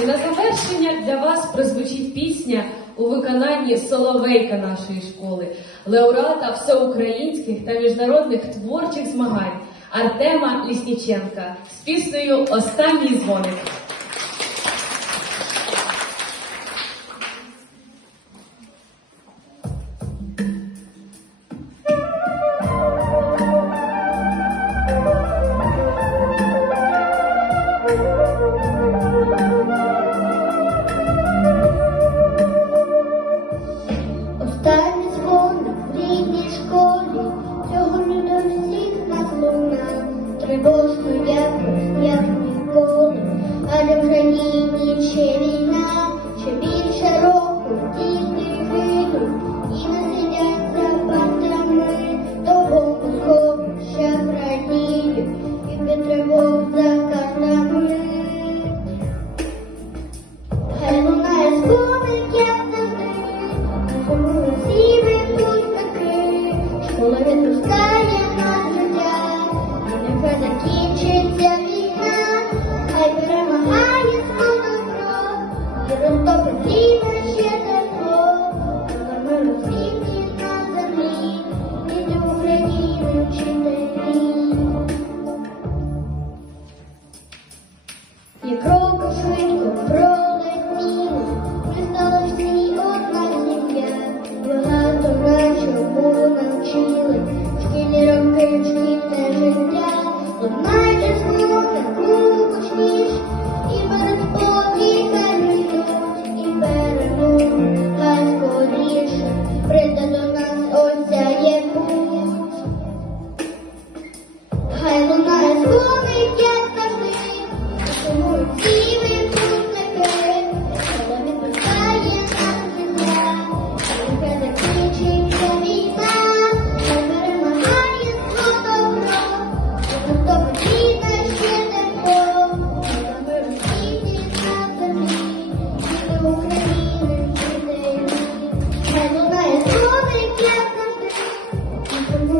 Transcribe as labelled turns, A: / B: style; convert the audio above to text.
A: І на завершення для вас прозвучить пісня у виконанні соловейка нашої школи, лауреата всеукраїнських та міжнародних творчих змагань Артема Лісніченка з піснею Останній дзвоник.
B: Хай перемагає добро, і розтопить літо ще І кроком швидко